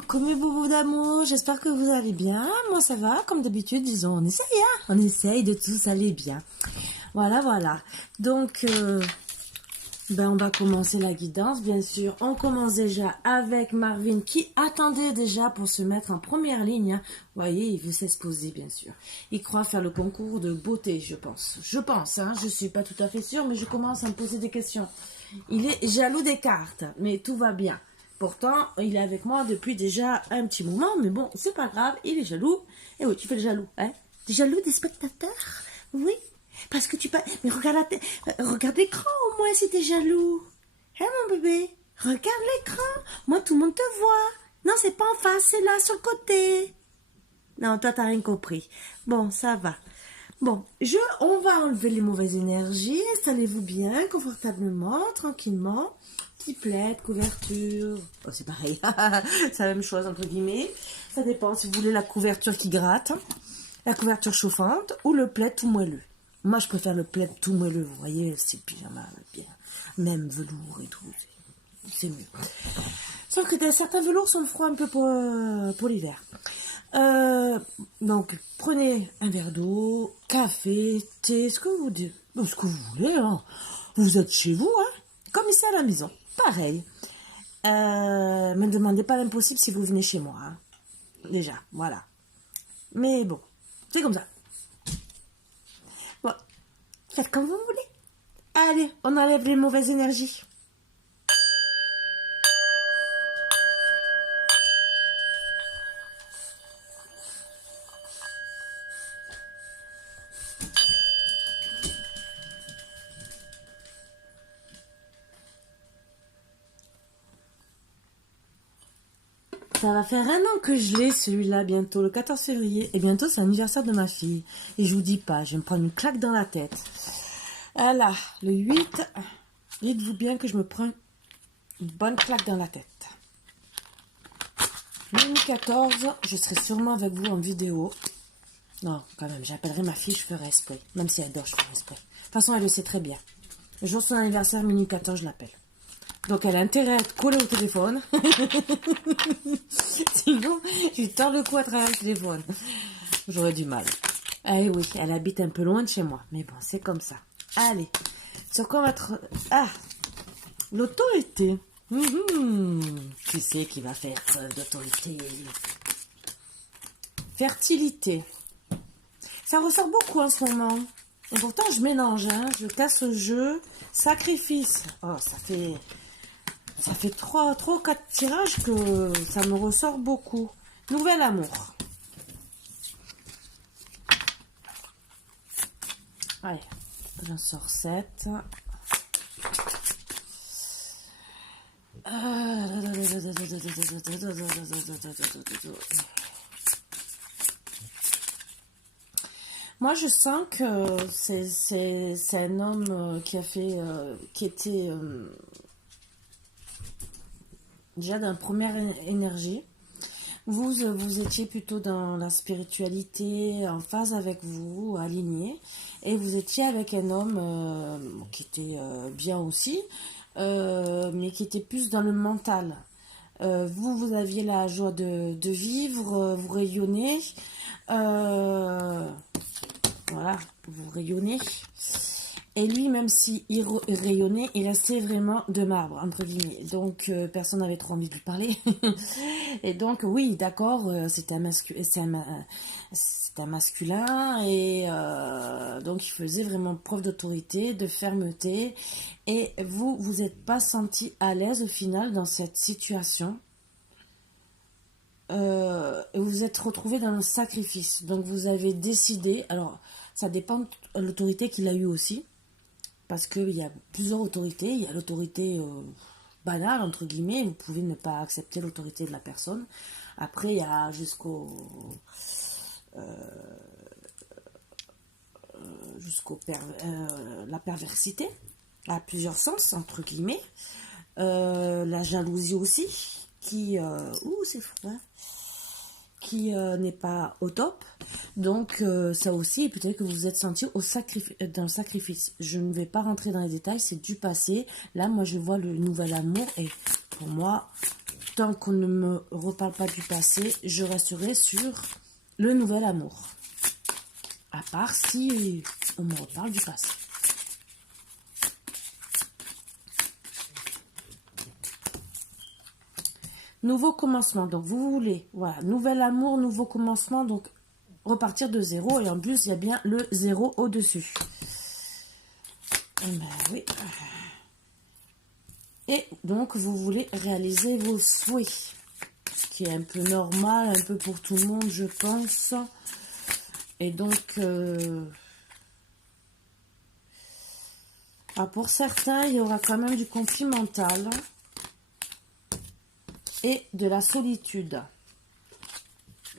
coucou mes boubous d'amour, j'espère que vous allez bien. Moi ça va, comme d'habitude, disons, on essaye, hein, on essaye de tous aller bien. Voilà. Donc, on va commencer la guidance, bien sûr. On commence déjà avec Marvin qui attendait déjà pour se mettre en première ligne. Hein. Vous voyez, il veut s'exposer, bien sûr. Il croit faire le concours de beauté, je pense. Hein, je suis pas tout à fait sûre, mais je commence à me poser des questions. Il est jaloux des cartes, mais tout va bien. Pourtant, il est avec moi depuis déjà un petit moment, mais bon, c'est pas grave, il est jaloux. Et oui, tu fais le jaloux, hein? Tu es jaloux des spectateurs? Oui, parce que tu pas. Mais regarde l'écran au moins si t'es jaloux. Hein, mon bébé? Regarde l'écran. Moi, tout le monde te voit. Non, c'est pas en face, c'est là, sur le côté. Non, toi, t'as rien compris. Bon, ça va. Bon, on va enlever les mauvaises énergies. Installez-vous bien, confortablement, tranquillement. Petit plaid, couverture. Oh, c'est pareil. C'est la même chose, entre guillemets. Ça dépend si vous voulez la couverture qui gratte, la couverture chauffante ou le plaid tout moelleux. Moi, je préfère le plaid tout moelleux. Vous voyez, c'est le pyjama, bien. Même velours et tout. C'est mieux. Sauf que certains velours sont froids un peu pour l'hiver. Donc, prenez un verre d'eau, café, thé, ce que vous voulez. Hein. Vous êtes chez vous, hein, comme ici à la maison. Pareil. Me demandez pas l'impossible si vous venez chez moi. Hein. Déjà, voilà. Mais bon, c'est comme ça. Bon, faites comme vous voulez. Allez, on enlève les mauvaises énergies. Ça va faire un an que je l'ai, celui-là, bientôt, le 14 février. Et bientôt, c'est l'anniversaire de ma fille. Et je vous dis pas, je vais me prendre une claque dans la tête. Voilà, le 8, dites-vous bien que je me prends une bonne claque dans la tête. Le 14, je serai sûrement avec vous en vidéo. Non, quand même, j'appellerai ma fille, je ferai esprit. Même si elle dort, je ferai esprit. De toute façon, elle le sait très bien. Le jour de son anniversaire, minuit 14, je l'appelle. Donc, elle a intérêt à être collée au téléphone. Sinon, je lui tords le cou à travers le téléphone. J'aurais du mal. Eh oui, elle habite un peu loin de chez moi. Mais bon, c'est comme ça. Allez. Sur quoi on va être... Ah, l'autorité. Qui c'est qui va faire preuve d'autorité? Fertilité. Ça ressort beaucoup en ce moment. Et pourtant, je mélange. Hein. Je casse le jeu. Sacrifice. Oh, ça fait 3 ou 4 tirages que ça me ressort beaucoup. Nouvel amour. Allez, j'en sors 7. Moi, je sens que c'est un homme qui était déjà dans la première énergie. Vous étiez plutôt dans la spiritualité, en phase avec vous, aligné. Et vous étiez avec un homme qui était bien aussi, mais qui était plus dans le mental. Vous aviez la joie de vivre, vous rayonnez. Voilà, vous rayonnez. Et lui, même s'il rayonnait, il restait vraiment de marbre, entre guillemets. Donc, personne n'avait trop envie de lui parler. Et donc, oui, d'accord, c'est un masculin. Et donc, il faisait vraiment preuve d'autorité, de fermeté. Et vous n'êtes pas senti à l'aise, au final, dans cette situation. Vous vous êtes retrouvé dans le sacrifice. Donc, vous avez décidé... Alors, ça dépend de l'autorité qu'il a eue aussi. Parce qu'il y a plusieurs autorités. Il y a l'autorité banale, entre guillemets. Vous pouvez ne pas accepter l'autorité de la personne. Après, il y a la perversité, à plusieurs sens, entre guillemets. La jalousie aussi, qui... c'est froid. Qui n'est pas au top. Donc, ça aussi, peut-être que vous vous êtes senti dans le sacrifice. Je ne vais pas rentrer dans les détails, c'est du passé. Là, moi, je vois le nouvel amour et pour moi, tant qu'on ne me reparle pas du passé, je resterai sur le nouvel amour. À part si on me reparle du passé. Nouveau commencement. Donc, vous voulez, voilà, nouvel amour, nouveau commencement. Donc, repartir de zéro. Et en plus, il y a bien le zéro au-dessus. Ben oui. Et donc, vous voulez réaliser vos souhaits. Ce qui est un peu normal, un peu pour tout le monde, je pense. Et donc, pour certains, il y aura quand même du conflit mental. Et de la solitude.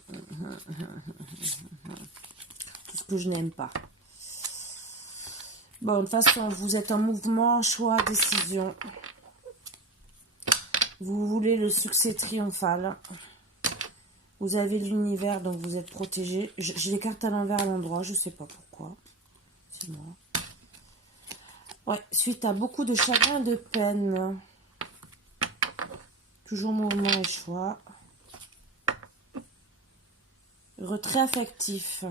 Tout ce que je n'aime pas. Bon, de toute façon, vous êtes en mouvement, choix, décision. Vous voulez le succès triomphal. Vous avez l'univers, donc vous êtes protégé. J'ai les cartes à l'envers à l'endroit, je ne sais pas pourquoi. C'est moi. Ouais, suite à beaucoup de chagrin et de peine. Toujours mouvement et choix. Retrait affectif.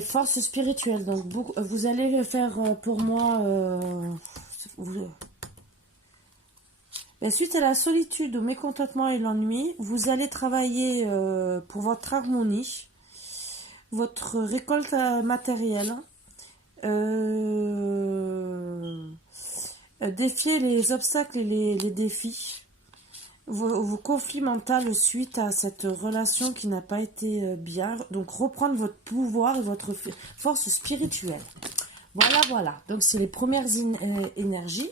Force spirituelle. Donc, vous allez faire pour moi... suite à la solitude, au mécontentement et l'ennui, vous allez travailler pour votre harmonie, votre récolte matérielle. Défier les obstacles et les défis, vos conflits mentaux suite à cette relation qui n'a pas été bien, donc reprendre votre pouvoir et votre force spirituelle. Voilà, donc c'est les premières énergies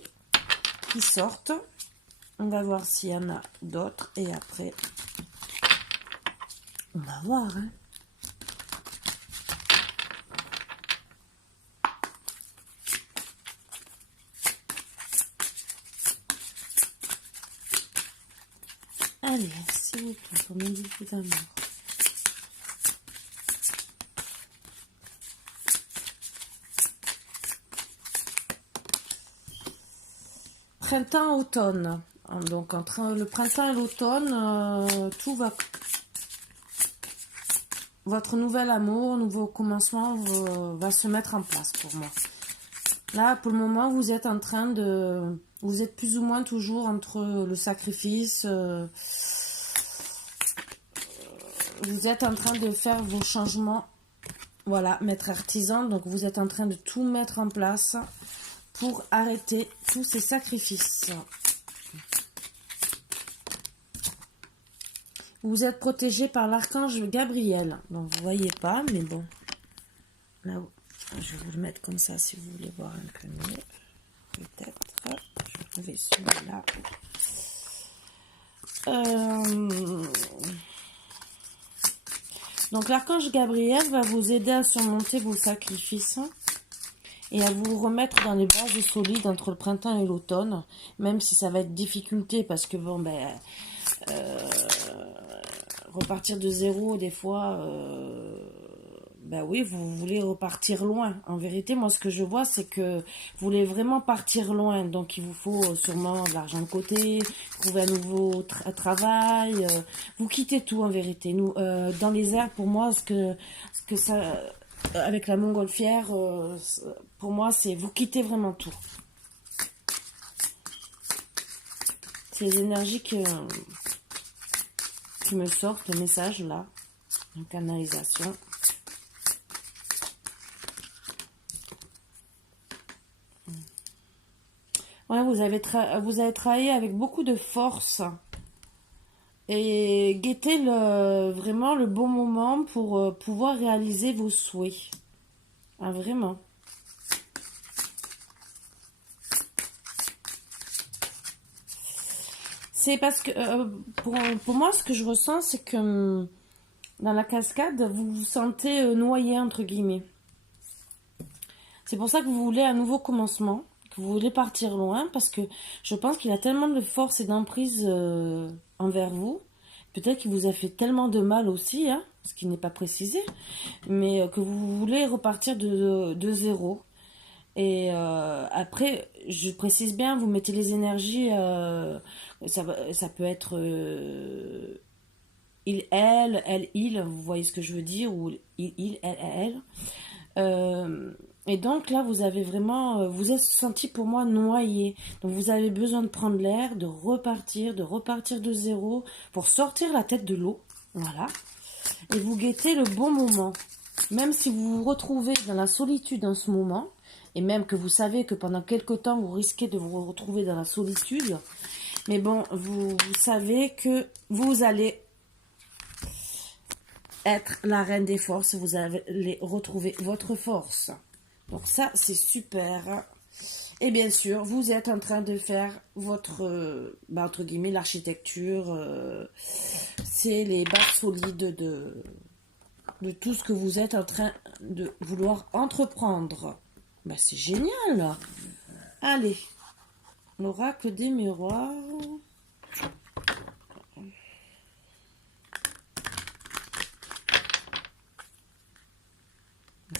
qui sortent. On va voir s'il y en a d'autres et après on va voir, hein. Allez, s'il vous plaît, pour me dire tout d'amour. Printemps-automne. Donc, entre le printemps et l'automne, tout va... Votre nouvel amour, nouveau commencement va se mettre en place pour moi. Là, pour le moment, vous êtes en train de... Vous êtes plus ou moins toujours entre le sacrifice. Vous êtes en train de faire vos changements. Voilà, maître artisan. Donc, vous êtes en train de tout mettre en place pour arrêter tous ces sacrifices. Vous êtes protégé par l'archange Gabriel. Donc, vous ne voyez pas, mais bon. Là, je vais vous le mettre comme ça si vous voulez voir un peu mieux. Peut-être. Je vais celui-là. Donc, l'archange Gabriel va vous aider à surmonter vos sacrifices et à vous remettre dans les bases solides entre le printemps et l'automne, même si ça va être difficulté parce que, bon, repartir de zéro, des fois, oui, vous voulez repartir loin. En vérité, moi, ce que je vois, c'est que vous voulez vraiment partir loin. Donc, il vous faut sûrement de l'argent de côté, trouver un nouveau travail. Vous quittez tout, en vérité. Nous, dans les airs, pour moi, ce que ça... avec la montgolfière, pour moi, c'est vous quittez vraiment tout. C'est les énergies qui me sortent, le message, là. En canalisation. Ouais, vous avez travaillé avec beaucoup de force et guettez vraiment le bon moment pour pouvoir réaliser vos souhaits. Ah, vraiment. C'est parce que, pour moi, ce que je ressens, c'est que dans la cascade, vous vous sentez noyé, entre guillemets. C'est pour ça que vous voulez un nouveau commencement. Vous voulez partir loin parce que je pense qu'il a tellement de force et d'emprise envers vous. Peut-être qu'il vous a fait tellement de mal aussi, hein, ce qui n'est pas précisé, mais que vous voulez repartir de zéro. Et après, je précise bien, vous mettez les énergies, ça peut être il, vous voyez ce que je veux dire, ou elle. Euh, et donc là, vous avez vraiment, vous êtes senti pour moi noyé. Donc vous avez besoin de prendre l'air, de repartir de zéro pour sortir la tête de l'eau. Voilà. Et vous guettez le bon moment. Même si vous vous retrouvez dans la solitude en ce moment, et même que vous savez que pendant quelque temps, vous risquez de vous retrouver dans la solitude, mais bon, vous savez que vous allez être la reine des forces, vous allez retrouver votre force. Donc ça, c'est super. Et bien sûr, vous êtes en train de faire votre, entre guillemets, l'architecture. C'est les bases solides de tout ce que vous êtes en train de vouloir entreprendre. Bah, c'est génial. Allez, l'oracle des miroirs.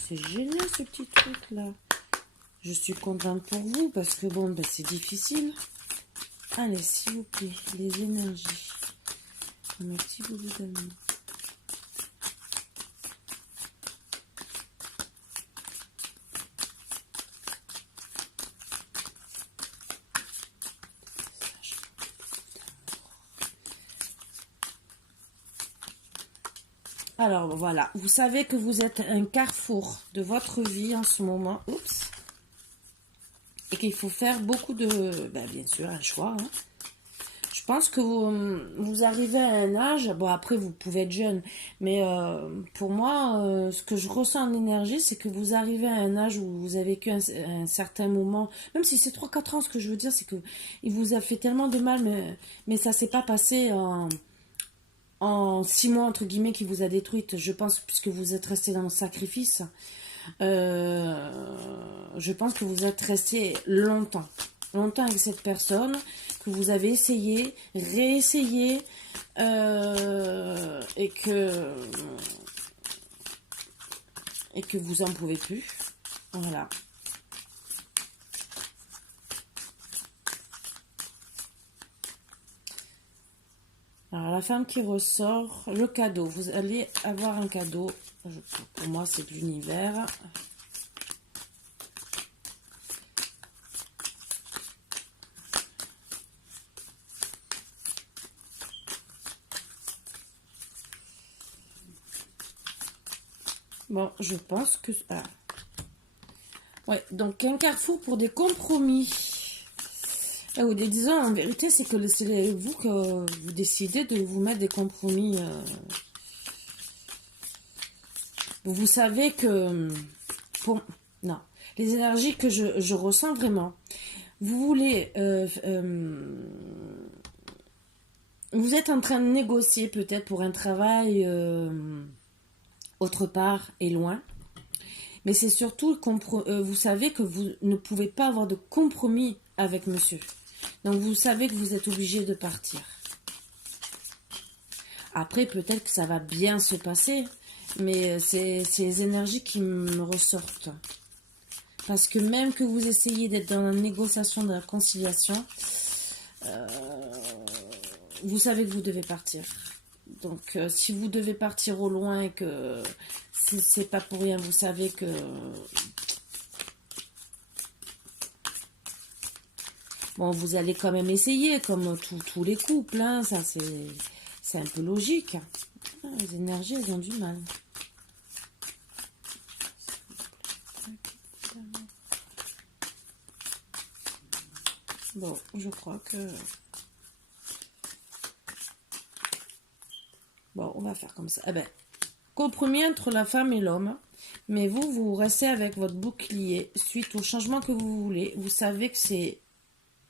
C'est génial ce petit truc là. Je suis contente pour vous parce que bon, ben, c'est difficile. Allez, s'il vous plaît, les énergies. Un petit bout d'amour. Alors voilà, vous savez que vous êtes un carrefour de votre vie en ce moment. Oups. Et qu'il faut faire beaucoup de, ben, bien sûr, un choix. Hein. Je pense que vous arrivez à un âge, bon après vous pouvez être jeune, mais pour moi, ce que je ressens en énergie, c'est que vous arrivez à un âge où vous avez vécu un certain moment, même si c'est 3 4 ans, ce que je veux dire, c'est que il vous a fait tellement de mal, mais ça s'est pas passé en 6 mois, entre guillemets, qui vous a détruite, je pense, puisque vous êtes resté dans le sacrifice. Je pense que vous êtes resté longtemps avec cette personne, que vous avez essayé, réessayé, et que vous en pouvez plus. Voilà. Alors la femme qui ressort, le cadeau. Vous allez avoir un cadeau. Pour moi, c'est de l'univers. Bon, je pense que... Ah. Ouais, donc un carrefour pour des compromis. Ou disons, en vérité, c'est que c'est vous que vous décidez de vous mettre des compromis. Vous savez que... non, les énergies que je ressens vraiment. Vous voulez... vous êtes en train de négocier peut-être pour un travail autre part et loin. Mais c'est surtout, vous savez que vous ne pouvez pas avoir de compromis avec monsieur. Donc vous savez que vous êtes obligé de partir. Après, peut-être que ça va bien se passer, mais c'est les énergies qui me ressortent. Parce que même que vous essayez d'être dans la négociation, de la conciliation, vous savez que vous devez partir. Donc, si vous devez partir au loin et que c'est pas pour rien, vous savez que... Bon, vous allez quand même essayer, comme tous les couples, hein, ça c'est un peu logique. Les énergies, elles ont du mal. Bon, je crois que... Bon, on va faire comme ça. Eh ben, compromis entre la femme et l'homme. Mais vous restez avec votre bouclier suite au changement que vous voulez. Vous savez que c'est...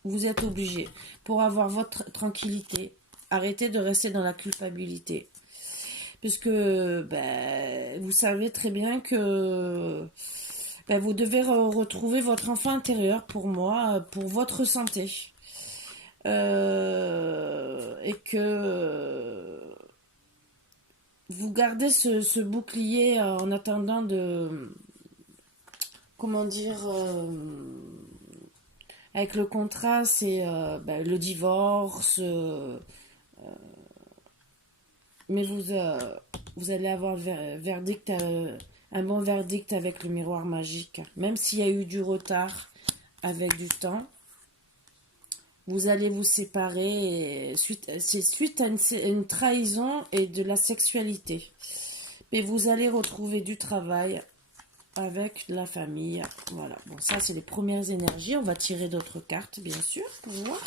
Vous êtes obligé. Pour avoir votre tranquillité, arrêtez de rester dans la culpabilité. Puisque ben, vous savez très bien que ben, vous devez retrouver votre enfant intérieur pour moi, pour votre santé. Et que vous gardez ce bouclier en attendant comment dire, avec le contrat, c'est le divorce, mais vous allez avoir verdict, un bon verdict avec le miroir magique. Même s'il y a eu du retard avec du temps, vous allez vous séparer c'est suite à une trahison et de la sexualité. Mais vous allez retrouver du travail avec la famille. Voilà, bon, ça c'est les premières énergies. On va tirer d'autres cartes, bien sûr, pour voir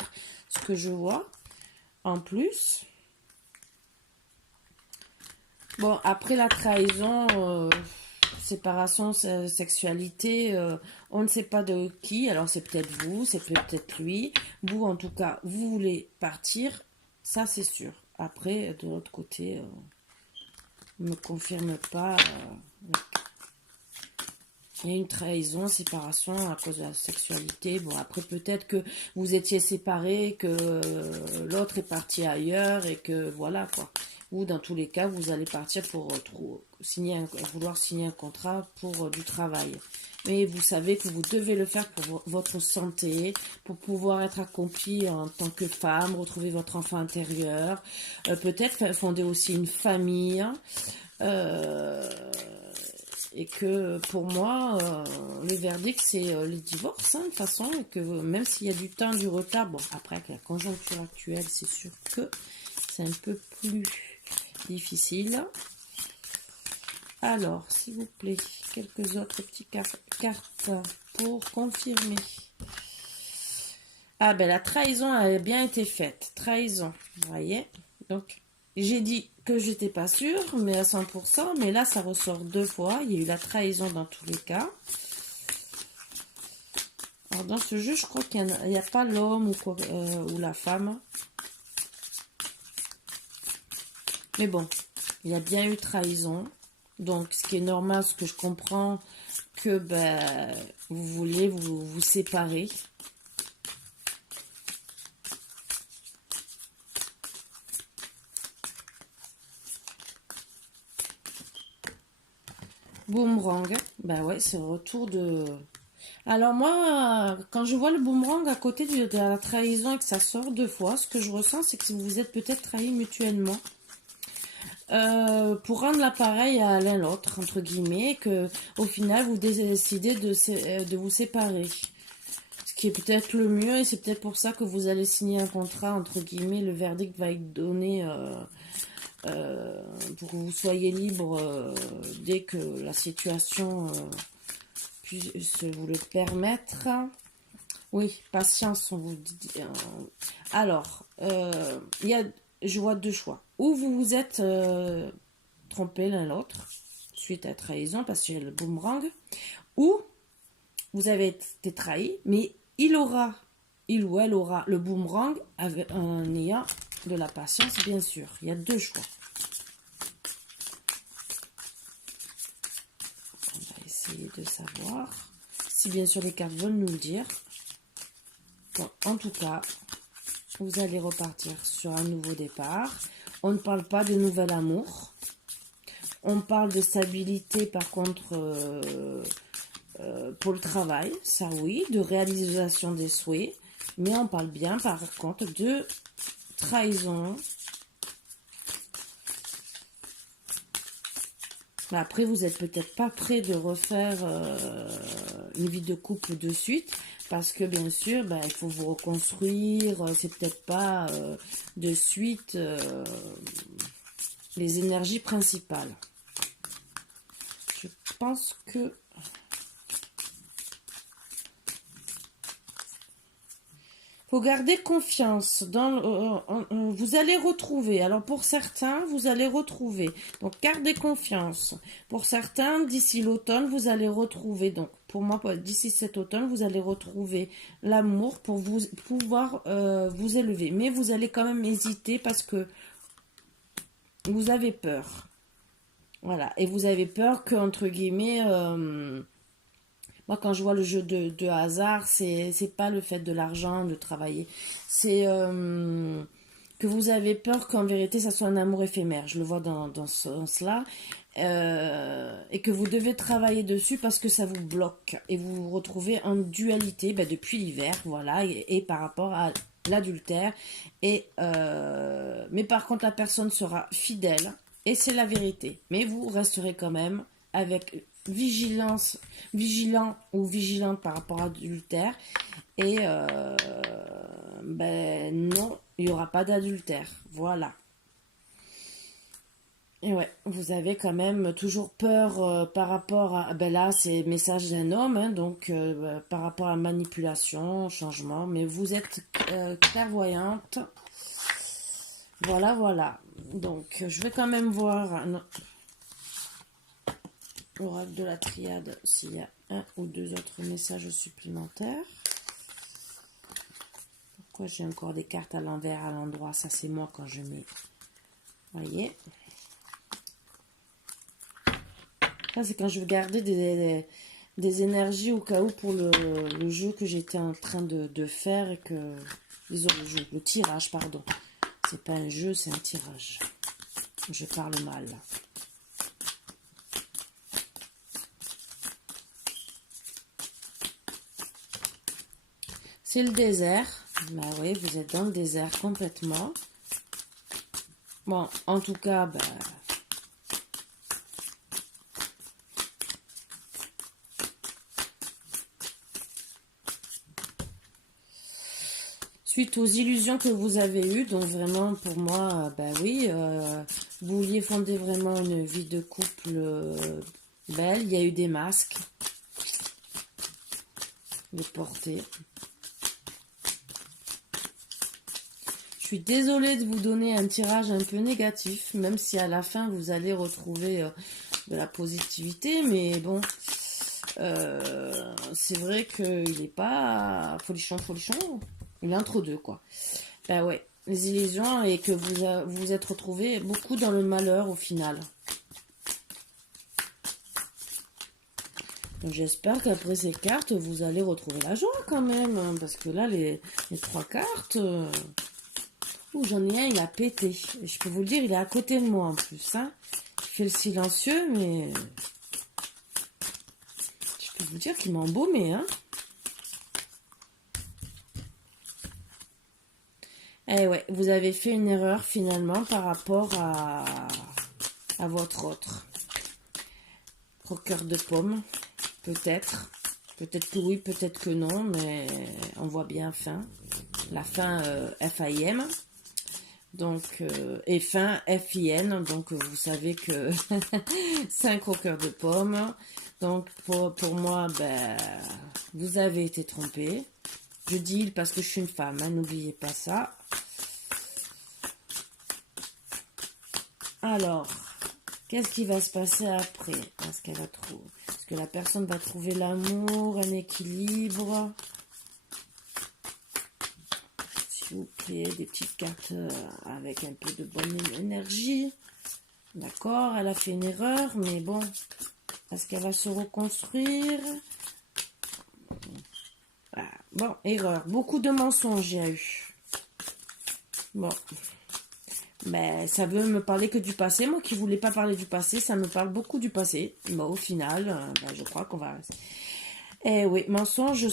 ce que je vois en plus. Bon, après la trahison, séparation, sexualité, on ne sait pas de qui. Alors c'est peut-être vous, c'est peut-être lui. Vous, en tout cas, vous voulez partir, ça c'est sûr. Après, de l'autre côté, on ne me confirme pas. Il y a une trahison, séparation à cause de la sexualité. Bon, après, peut-être que vous étiez séparés, que l'autre est parti ailleurs et que voilà quoi. Ou dans tous les cas, vous allez partir pour vouloir signer un contrat pour du travail. Mais vous savez que vous devez le faire pour votre santé, pour pouvoir être accompli en tant que femme, retrouver votre enfant intérieur, peut-être fonder aussi une famille. Et que pour moi, le verdict, c'est le divorce, hein, de toute façon, et que même s'il y a du temps, du retard, bon, après, avec la conjoncture actuelle, c'est sûr que c'est un peu plus difficile. Alors, s'il vous plaît, quelques autres petites cartes pour confirmer. Ah, ben la trahison a bien été faite. Trahison, vous voyez. Donc, j'ai dit que j'étais pas sûre, mais à 100%, mais là, ça ressort 2 fois. Il y a eu la trahison dans tous les cas. Alors, dans ce jeu, je crois qu'il n'y a pas l'homme ou la femme. Mais bon, il y a bien eu trahison. Donc, ce qui est normal, ce que je comprends, que ben, vous voulez vous séparer. Boomerang, ben ouais, c'est le retour de... Alors moi, quand je vois le boomerang à côté de la trahison et que ça sort 2 fois, ce que je ressens, c'est que vous êtes peut-être trahis mutuellement. Pour rendre l'appareil à l'un l'autre, entre guillemets, que au final vous décidez de vous séparer. Ce qui est peut-être le mieux, et c'est peut-être pour ça que vous allez signer un contrat, entre guillemets, le verdict va être donné pour que vous soyez libre dès que la situation puisse vous le permettre. Oui, patience, on vous dit. Alors, je vois 2 choix. Ou vous vous êtes trompé l'un l'autre, suite à trahison, parce qu'il y a le boomerang, ou vous avez été trahi, mais il ou elle aura le boomerang en ayant de la patience, bien sûr. Il y a 2 choix. On va essayer de savoir si bien sûr les cartes veulent nous le dire. Bon, en tout cas, vous allez repartir sur un nouveau départ. On ne parle pas de nouvel amour. On parle de stabilité, par contre, pour le travail, ça oui, de réalisation des souhaits. Mais on parle bien, par contre, de trahison. Mais après, vous n'êtes peut-être pas prêt de refaire une vie de couple de suite. Parce que bien sûr, il faut vous reconstruire. C'est peut-être pas de suite les énergies principales. Je pense que faut garder confiance dans vous allez retrouver. Alors pour certains, vous allez retrouver. Donc gardez confiance. Pour certains, d'ici l'automne, vous allez retrouver. Donc pour moi, d'ici cet automne, vous allez retrouver l'amour pour vous pouvoir vous élever. Mais vous allez quand même hésiter parce que vous avez peur. Voilà. Et vous avez peur que, entre guillemets, moi, quand je vois le jeu de hasard, c'est pas le fait de l'argent, de travailler. C'est que vous avez peur qu'en vérité ça soit un amour éphémère. Je le vois dans ce sens-là. Et que vous devez travailler dessus parce que ça vous bloque. Et vous vous retrouvez en dualité depuis l'hiver, voilà, et par rapport à l'adultère. Mais par contre, la personne sera fidèle, et c'est la vérité. Mais vous resterez quand même avec vigilance, vigilant ou vigilante par rapport à l'adultère. Et non, il n'y aura pas d'adultère. Voilà. Et ouais, vous avez quand même toujours peur par rapport à... Ben là, c'est le message d'un homme, hein, donc par rapport à manipulation, changement. Mais vous êtes clairvoyante. Voilà, voilà. Donc, je vais quand même voir l'oracle de la triade s'il y a un ou deux autres messages supplémentaires. Pourquoi j'ai encore des cartes à l'envers, à l'endroit? Ça, c'est moi quand je mets... Voyez. Ça, c'est quand je veux garder des énergies au cas où pour le jeu que j'étais en train de faire et que... Désolé, le tirage, pardon. C'est pas un jeu, c'est un tirage. Je parle mal. C'est le désert. Bah oui, vous êtes dans le désert complètement. Bon, en tout cas, suite aux illusions que vous avez eues, donc vraiment pour moi, oui, vous vouliez fonder vraiment une vie de couple belle. Il y a eu des masques de porter. Je suis désolée de vous donner un tirage un peu négatif, même si à la fin vous allez retrouver de la positivité, mais bon, c'est vrai qu'il n'est pas folichon, il est entre deux, quoi. Ben ouais, les illusions, et que vous êtes retrouvé beaucoup dans le malheur au final. Donc j'espère qu'après ces cartes, vous allez retrouver la joie quand même, hein, parce que là, les trois cartes... j'en ai un, il a pété. Et je peux vous le dire, il est à côté de moi en plus. Hein. Il fait le silencieux, mais... Je peux vous dire qu'il m'a embaumé. Hein. Eh ouais, vous avez fait une erreur finalement par rapport à votre autre. Croqueur de pommes, peut-être. Peut-être que oui, peut-être que non, mais on voit bien fin. La fin F-A-I-M. Donc, et fin F-I-N, donc vous savez que c'est un croqueur de pommes. Donc, pour moi, vous avez été trompé. Je dis il parce que je suis une femme, hein, n'oubliez pas ça. Alors, qu'est-ce qui va se passer après? Est-ce que la personne va trouver l'amour, un équilibre? S'il vous plaît, des petites cartes avec un peu de bonne énergie. D'accord, elle a fait une erreur, mais bon, est-ce qu'elle va se reconstruire? Ah, bon, erreur. Beaucoup de mensonges, il y a eu. Bon. Ça veut me parler que du passé. Moi qui voulais pas parler du passé, ça me parle beaucoup du passé. Bon, au final, je crois qu'on va... Eh oui, mensonge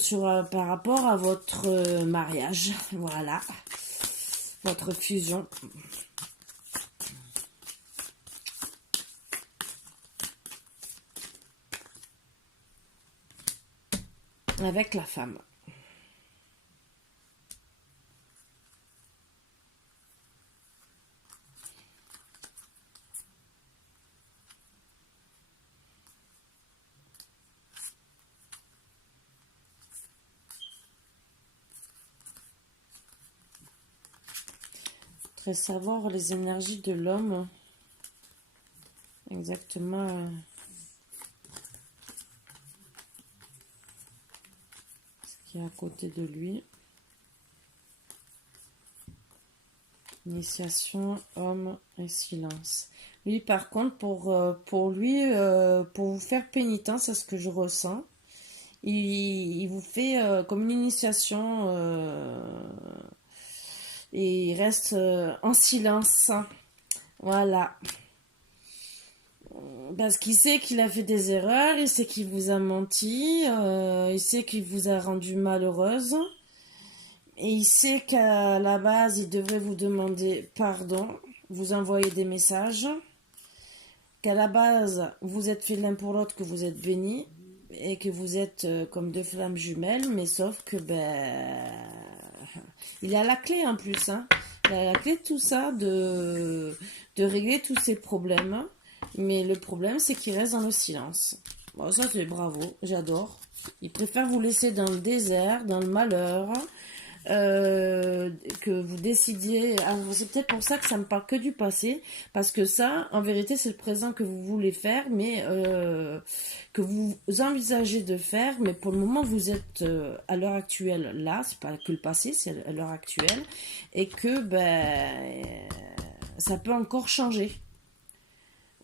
par rapport à votre mariage. Voilà. Votre fusion. Avec la femme. Je voudrais savoir les énergies de l'homme. Exactement. Ce qui est à côté de lui. Initiation, homme et silence. Lui, par contre, pour lui, pour vous faire pénitence, c'est ce que je ressens. Il vous fait comme une initiation. Et il reste en silence. Voilà. Parce qu'il sait qu'il a fait des erreurs, il sait qu'il vous a menti, il sait qu'il vous a rendu malheureuse. Et il sait qu'à la base, il devrait vous demander pardon, vous envoyer des messages. Qu'à la base, vous êtes fait l'un pour l'autre, que vous êtes bénis. Et que vous êtes comme deux flammes jumelles. Mais sauf que, il a la clé en plus. Hein. Il a la clé de tout ça, de régler tous ces problèmes. Mais le problème, c'est qu'il reste dans le silence. Bon, ça, c'est bravo, j'adore. Il préfère vous laisser dans le désert, dans le malheur, que vous décidiez. Alors, c'est peut-être pour ça que ça me parle que du passé, parce que ça, en vérité, c'est le présent que vous voulez faire, mais que vous envisagez de faire, mais pour le moment, vous êtes à l'heure actuelle là, c'est pas que le passé, c'est à l'heure actuelle, et que ça peut encore changer.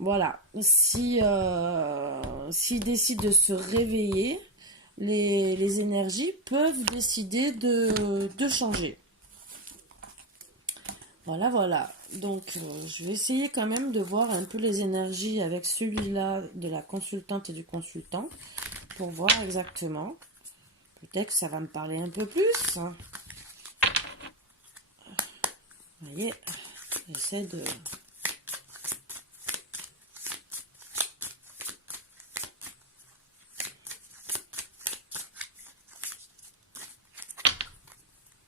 Voilà, si s'il décide de se réveiller, les énergies peuvent décider de changer. Voilà, voilà. Donc, je vais essayer quand même de voir un peu les énergies avec celui-là de la consultante et du consultant pour voir exactement. Peut-être que ça va me parler un peu plus. Hein. Vous voyez, j'essaie de...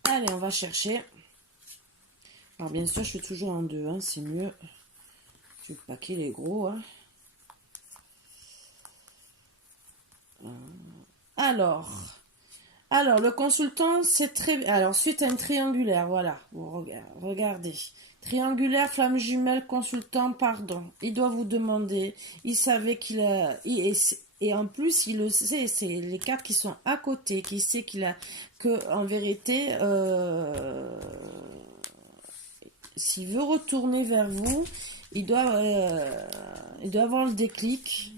Allez, on va chercher. Alors, bien sûr, je suis toujours en deux, hein, c'est mieux. Le paquet, il est gros. Hein. Alors, le consultant, c'est très... Alors, suite à une triangulaire, voilà. Vous regardez. Triangulaire, flamme jumelle, consultant, pardon. Il doit vous demander. Il savait qu'il a... Et en plus, il le sait, c'est les cartes qui sont à côté, qui sait qu'il a... Que, en vérité, s'il veut retourner vers vous, il doit avoir le déclic.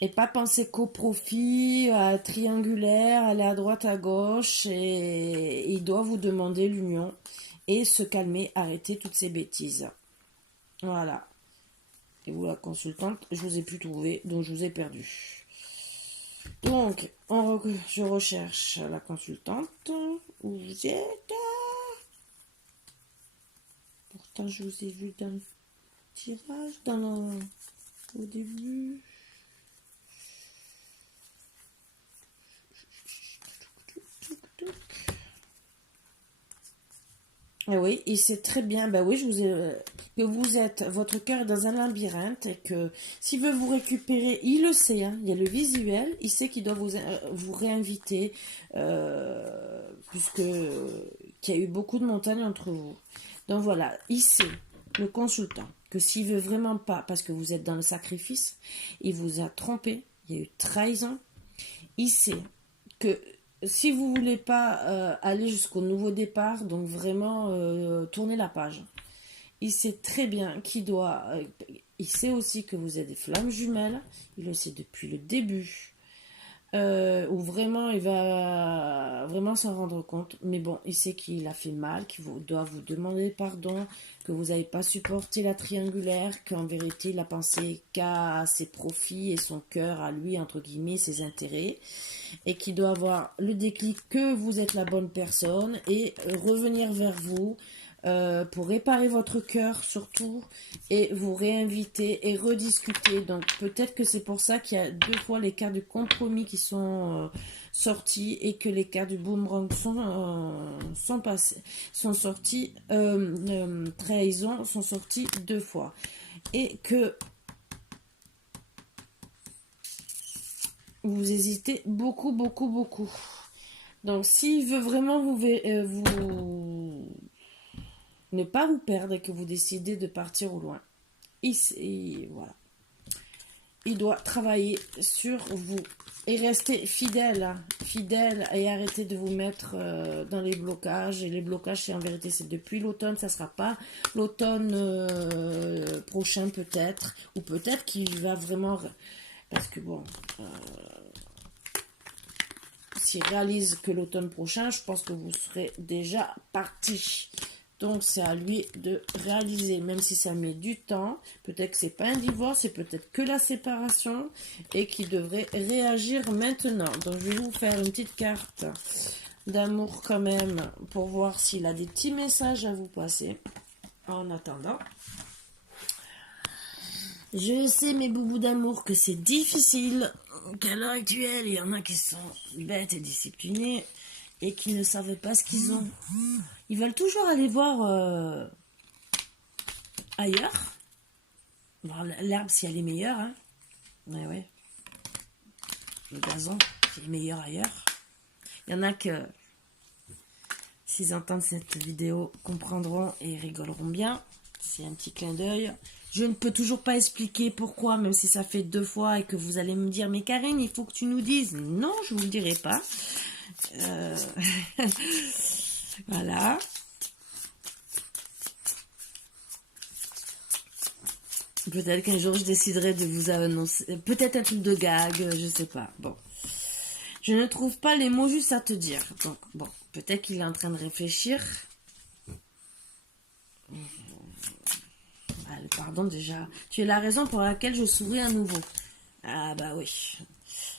Et pas penser qu'au profit, à triangulaire, aller à droite, à gauche. Et il doit vous demander l'union. Et se calmer, arrêter toutes ces bêtises. Voilà. Et vous, la consultante, je vous ai plus trouvé, donc je vous ai perdu. Donc, je recherche la consultante. Où vous êtes? Pourtant, je vous ai vu dans le tirage, au début. Et oui, il sait très bien, ben oui, je vous ai, que vous êtes, votre cœur est dans un labyrinthe et que s'il veut vous récupérer, il le sait, hein, il y a le visuel, il sait qu'il doit vous réinviter, puisque qu'il y a eu beaucoup de montagnes entre vous. Donc voilà, il sait, le consultant, que s'il veut vraiment pas, parce que vous êtes dans le sacrifice, il vous a trompé, il y a eu trahison, il sait que si vous voulez pas aller jusqu'au nouveau départ, donc vraiment tourner la page, il sait très bien qu'il doit... il sait aussi que vous êtes des flammes jumelles, il le sait depuis le début, où vraiment il va vraiment s'en rendre compte. Mais bon, il sait qu'il a fait mal, qu'il doit vous demander pardon, que vous n'avez pas supporté la triangulaire, qu'en vérité il a pensé qu'à ses profits et son cœur à lui, entre guillemets, ses intérêts, et qu'il doit avoir le déclic que vous êtes la bonne personne et revenir vers vous pour réparer votre cœur surtout et vous réinviter et rediscuter. Donc peut-être que c'est pour ça qu'il y a 2 fois les cartes du compromis qui sont sorties et que les cartes du boomerang sont sorties, trahison sont sorties 2 fois et que vous hésitez beaucoup. Donc s'il veut vraiment vous ne pas vous perdre et que vous décidez de partir au loin, voilà, il doit travailler sur vous et rester fidèle et arrêter de vous mettre dans les blocages. Et les blocages, c'est en vérité, c'est depuis l'automne, ça sera pas l'automne prochain peut-être, ou peut-être qu'il va vraiment Parce que bon, s'il réalise que l'automne prochain, je pense que vous serez déjà parti. Donc, c'est à lui de réaliser, même si ça met du temps. Peut-être que c'est pas un divorce, c'est peut-être que la séparation et qu'il devrait réagir maintenant. Donc, je vais vous faire une petite carte d'amour quand même pour voir s'il a des petits messages à vous passer. En attendant, je sais, mes boubous d'amour, que c'est difficile, qu'à l'heure actuelle, il y en a qui sont bêtes et disciplinés et qui ne savent pas ce qu'ils ont. Ils veulent toujours aller voir ailleurs, voir l'herbe si elle est meilleure. Hein. Ouais. Le gazon qui est meilleur ailleurs. Il y en a que, s'ils entendent cette vidéo, comprendront et rigoleront bien. C'est un petit clin d'œil. Je ne peux toujours pas expliquer pourquoi, même si ça fait 2 fois et que vous allez me dire « Mais Karine, il faut que tu nous dises. » Non, je ne vous le dirai pas. Voilà. Peut-être qu'un jour, je déciderai de vous annoncer. Peut-être un truc de gag, je sais pas. Bon. Je ne trouve pas les mots justes à te dire. Donc, bon. Peut-être qu'il est en train de réfléchir. Pardon, déjà. Tu es la raison pour laquelle je souris à nouveau. Ah, bah oui.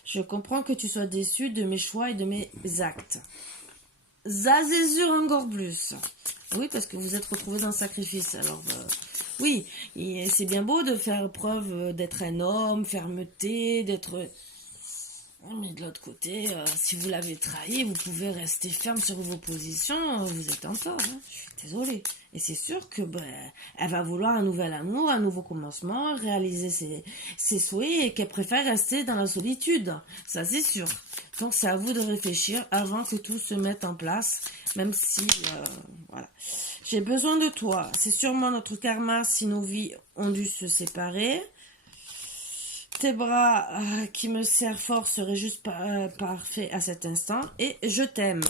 Je comprends que tu sois déçu de mes choix et de mes actes. Ça, c'est sûr, encore plus. Oui, parce que vous êtes retrouvé dans le sacrifice. Alors, oui, c'est bien beau de faire preuve d'être un homme, fermeté, d'être... Mais de l'autre côté, si vous l'avez trahi, vous pouvez rester ferme sur vos positions, vous êtes en tort. Hein. Je suis désolée. Et c'est sûr que elle va vouloir un nouvel amour, un nouveau commencement, réaliser ses souhaits et qu'elle préfère rester dans la solitude. Ça, c'est sûr. Donc, c'est à vous de réfléchir avant que tout se mette en place, même si, voilà. J'ai besoin de toi. C'est sûrement notre karma si nos vies ont dû se séparer. Tes bras qui me serrent fort seraient juste parfaits à cet instant. Et je t'aime.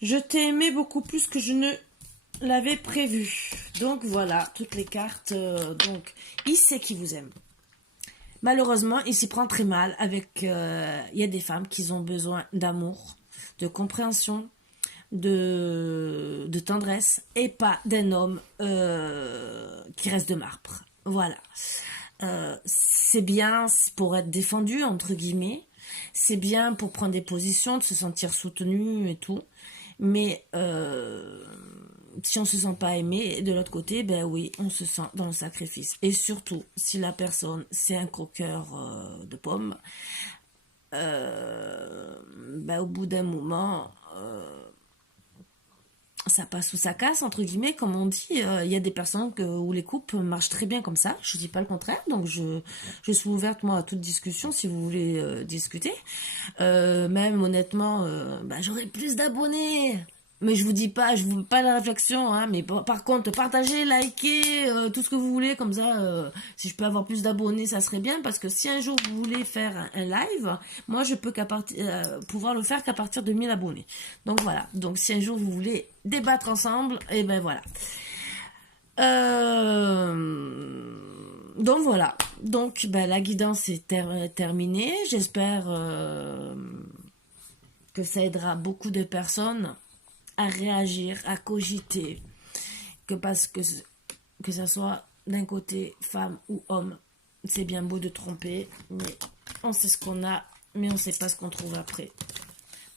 Je t'ai aimé beaucoup plus que je ne l'avais prévu. Donc voilà, toutes les cartes. Donc, il sait qu'il vous aime. Malheureusement, il s'y prend très mal avec... Il y a des femmes qui ont besoin d'amour, de compréhension, de tendresse, et pas d'un homme qui reste de marbre. Voilà. C'est bien pour être défendu, entre guillemets. C'est bien pour prendre des positions, de se sentir soutenu et tout. Mais si on se sent pas aimé, de l'autre côté, ben oui, on se sent dans le sacrifice. Et surtout, si la personne, c'est un croqueur de pommes, ben au bout d'un moment... ça passe ou ça casse, entre guillemets, comme on dit. Il y a des personnes où les couples marchent très bien comme ça. Je dis pas le contraire. Donc, je suis ouverte, moi, à toute discussion, si vous voulez discuter. Même, honnêtement, j'aurais plus d'abonnés. Mais je vous dis pas, je vous pas la réflexion, hein, mais par contre, partagez, likez, tout ce que vous voulez, comme ça, si je peux avoir plus d'abonnés, ça serait bien, parce que si un jour vous voulez faire un live, moi je peux pouvoir le faire qu'à partir de 1000 abonnés. Donc voilà, donc si un jour vous voulez débattre ensemble, et ben voilà. Donc voilà, donc la guidance est terminée, j'espère que ça aidera beaucoup de personnes à réagir, à cogiter, parce que ça soit d'un côté femme ou homme, c'est bien beau de tromper, mais on sait ce qu'on a, mais on ne sait pas ce qu'on trouve après.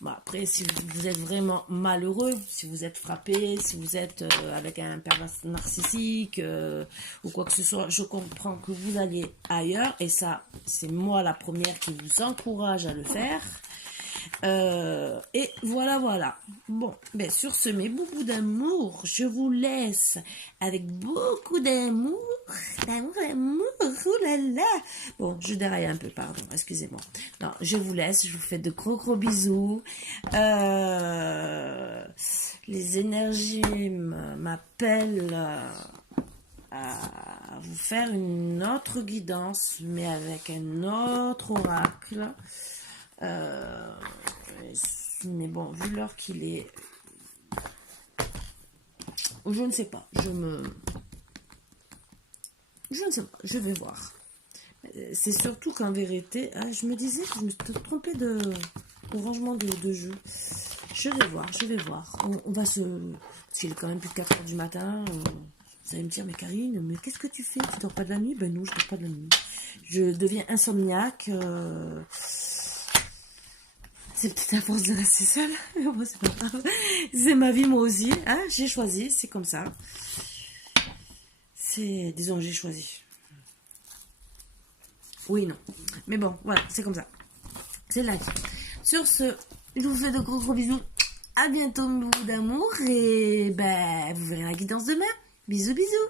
Bon, après, si vous êtes vraiment malheureux, si vous êtes frappé, si vous êtes avec un père narcissique ou quoi que ce soit, je comprends que vous alliez ailleurs, et ça, c'est moi la première qui vous encourage à le faire. Et voilà. Bon, sur ce, mes boubous d'amour, je vous laisse avec beaucoup d'amour, oulala. Bon, je déraille un peu, pardon, excusez-moi. Non, je vous laisse, je vous fais de gros bisous. Les énergies m'appellent à vous faire une autre guidance, mais avec un autre oracle. Mais bon, vu l'heure qu'il est, je ne sais pas, je ne sais pas, je vais voir. c'est surtout qu'en vérité, ah, je me disais que je me suis trompée de rangement de jeu. Je vais voir, je vais voir. On va se... Parce qu'il est quand même plus de 4 heures du matin. Vous allez me dire, mais Karine, mais qu'est-ce que tu fais? Tu dors pas de la nuit? Ben non, je dors pas de la nuit. Je deviens insomniaque. C'est peut-être à force de rester seule. Mais bon, c'est pas grave. C'est ma vie, moi aussi. Hein, j'ai choisi, c'est comme ça. Disons, j'ai choisi. Oui, non. Mais bon, voilà, c'est comme ça. C'est la vie. Sur ce, je vous fais de gros bisous. À bientôt, mes bouts d'amour. Et ben, vous verrez la guidance demain. Bisous, bisous.